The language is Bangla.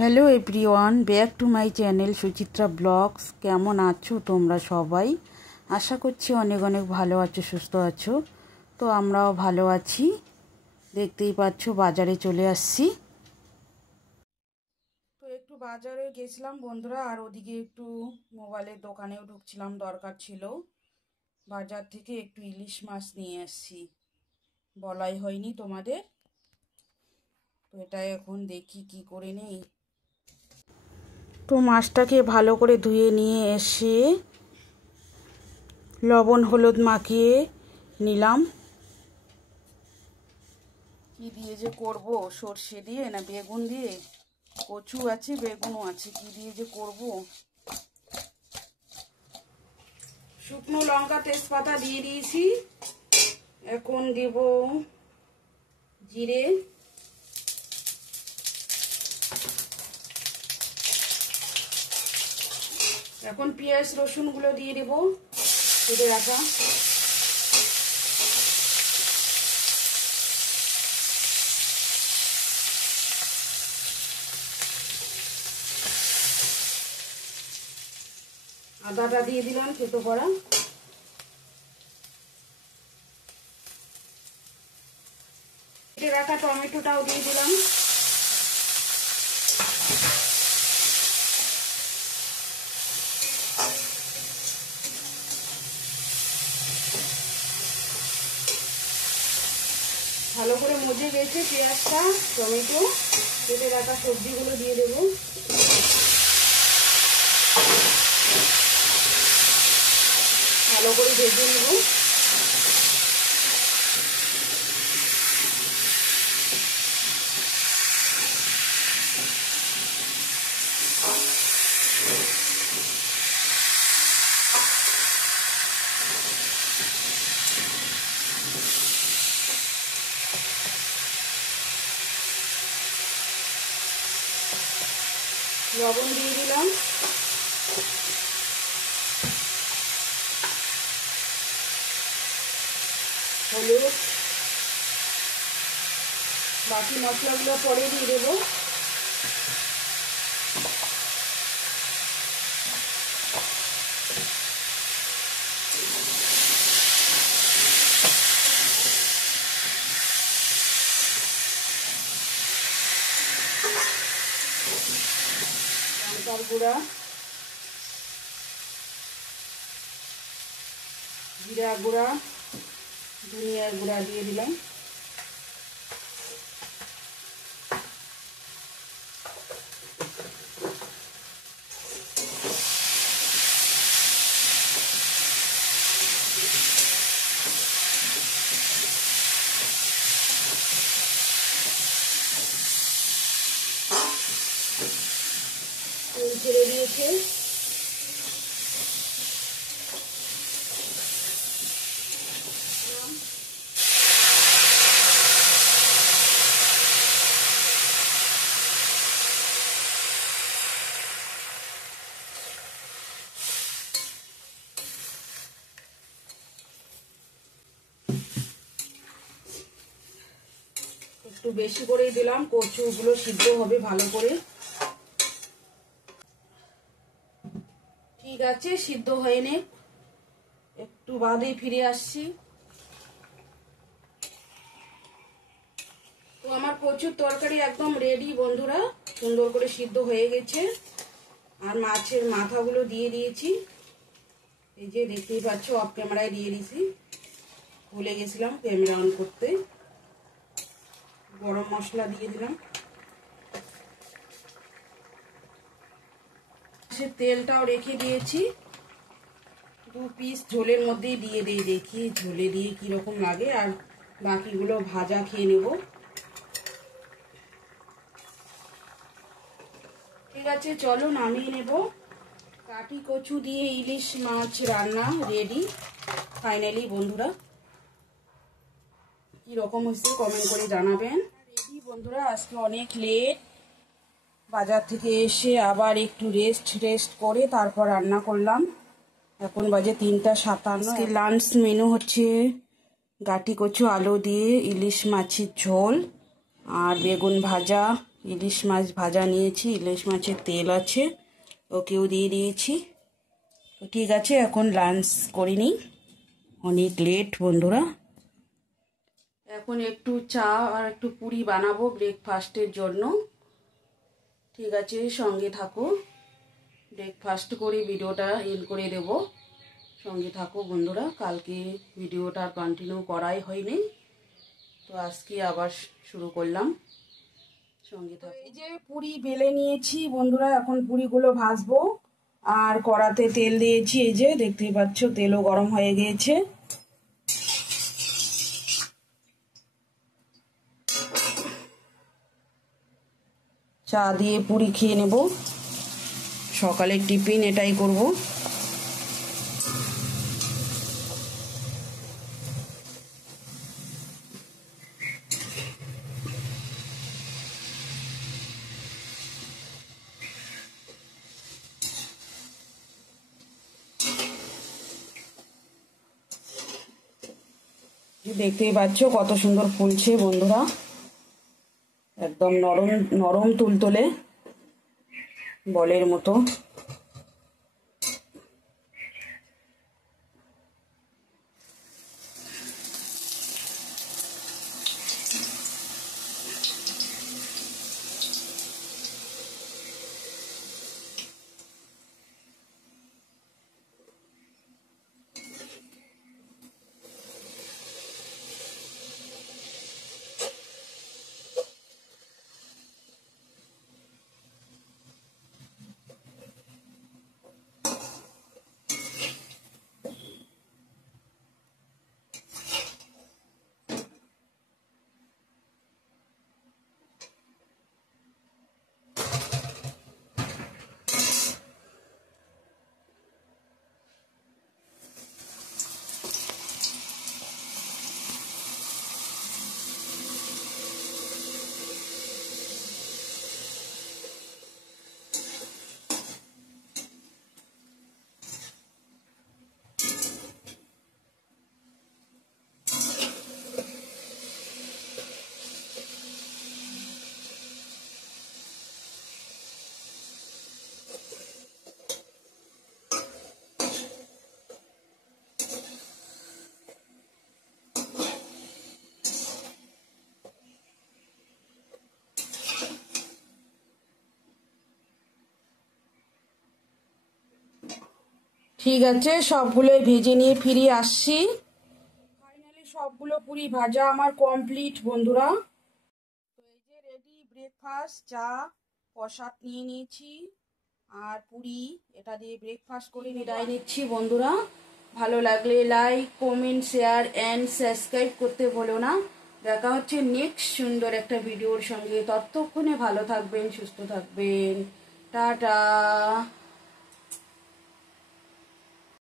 Hello everyone, back to my channel Suchitra vlogs. কেমন আছো তোমরা সবাই? আশা করছি অনেক অনেক ভালো আছো, সুস্থ আছো। তো আমরাও ভালো আছি। দেখতেই পাচ্ছ বাজারে চলে আসছি। তো একটু বাজারে গেছিলাম বন্ধুরা, আর ওদিকে একটু মোবাইলের দোকানেও ঢুকছিলাম, দরকার ছিল। বাজার থেকে একটু ইলিশ মাছ নিয়ে আসছি, বলাই হয়নি তোমাদের। তো এটা এখন দেখি কি করে নেই। তো মাছটাকে ভালো করে ধুয়ে নিয়ে এসে লবণ হলুদ মাখিয়ে নিলাম। কি দিয়ে যে করব, সর্ষে দিয়ে না বেগুন দিয়ে? কচু আছে, বেগুনও আছে, কি দিয়ে যে করব। শুকনো লঙ্কা তেজপাতা দিয়ে দিয়েছি। এখন দেব জিরে, এখন পেঁয়াজ রসুনগুলো দিয়ে দেবো কেটে রাখা। আদাটা দিয়ে দিলাম থেতো করা। কেটে রাখা টমেটোটাও দিয়ে দিলাম। ভালো করে মজে গেছে পেঁয়াজটা, টমেটো, কেটে রাখা সবজিগুলো দিয়ে দেবো। ভালো করে ভেজে নেব। লবণ দিয়ে দিলাম, হলুদ, বাকি মশলাগুলো পরে দিয়ে দেবো। লঙ্কার গুঁড়া, জিরা গুঁড়া, ধনিয়ার গুঁড়া দিয়ে দিলাম। তেল ছেড়ে দিয়েছে। একটু বেশি করেই দিলাম, কচুগুলো সিদ্ধ হবে ভালো করে। ঠিক আছে, সিদ্ধ হয়নি, একটু বাদেই ফিরে আসছি। তো আমার কচুর তরকারি একদম রেডি বন্ধুরা, সুন্দর করে সিদ্ধ হয়ে গেছে। আর মাছের মাথাগুলো দিয়ে দিয়েছি, এই যে দেখতেই পাচ্ছ, অফ ক্যামেরায় দিয়ে দিয়েছি, ভুলে গেছিলাম ক্যামেরা অন করতে। গরম মশলা দিয়ে দিলাম। সে তেলটাও রেখে দিয়েছি, 2 পিস ঝোলের মধ্যেই দিয়ে দিই, দেখি ঝোলে দিয়ে কিরকম লাগে। আর বাকিগুলো ভাজা খেয়ে নেব। ঠিক আছে, চলো নামিয়ে নেব। কাটি কচু দিয়ে ইলিশ মাছ রান্না রেডি ফাইনালি বন্ধুরা। কিরকম হয়েছে কমেন্ট করে জানাবেন। রেডি বন্ধুরা, আজকে অনেক লেট, বাজার থেকে এসে আবার একটু রেস্ট করে তারপর রান্না করলাম। এখন বাজে 3:57। লাঞ্চ মেনু হচ্ছে গাটি কচু আলু দিয়ে ইলিশ মাছের ঝোল আর বেগুন ভাজা, ইলিশ মাছ ভাজা নিয়েছি, ইলিশ মাছের তেল আছে, ওকেও দিয়ে দিয়েছি। তো ঠিক আছে, এখন লাঞ্চ করে নিই, অনেক লেট বন্ধুরা। এখন একটু চা আর একটু পুরি বানাবো ব্রেকফাস্টের জন্য। ঠিক আছে, সঙ্গে থাকো, ব্রেকফাস্ট করে ভিডিওটা এন্ড করে দেব। সঙ্গে থাকো বন্ধুরা, কালকে ভিডিওটা কন্টিনিউ করাই হয়নি, তো আজকে আবার শুরু করলাম, সঙ্গে থাকো। এই যে পুরি বেলে নিয়েছি বন্ধুরা, এখন পুরিগুলো ভাজবো। আর কড়াতে তেল দিয়েছি, এই যে দেখতেই পাচ্ছ তেলও গরম হয়ে গিয়েছে। চা দিয়ে পুরি খেয়ে নেব, সকালের টিফিন এটাই করব। দেখতেই পাচ্ছ কত সুন্দর ফুলছে বন্ধুরা, একদম নরম নরম তুলতুলে বলের মতো। ঠিক আছে, সবগুলোই ভেজে নিয়ে ফিরে আসছি। ফাইনালি সবগুলো পুরি ভাজা আমার কমপ্লিট বন্ধুরা। তো এই যে রেডি ব্রেকফাস্ট, চা প্রসাদ নিয়ে নিয়েছি আর পুরি, এটা দিয়ে ব্রেকফাস্ট করে বিদায় নিচ্ছি বন্ধুরা। ভালো লাগলে like, comment, share and subscribe করতে ভুলো না। দেখা হচ্ছে নেক্সট সুন্দর একটা ভিডিওর সঙ্গে, ততক্ষণে ভালো থাকবেন, সুস্থ থাকবেন, টাটা।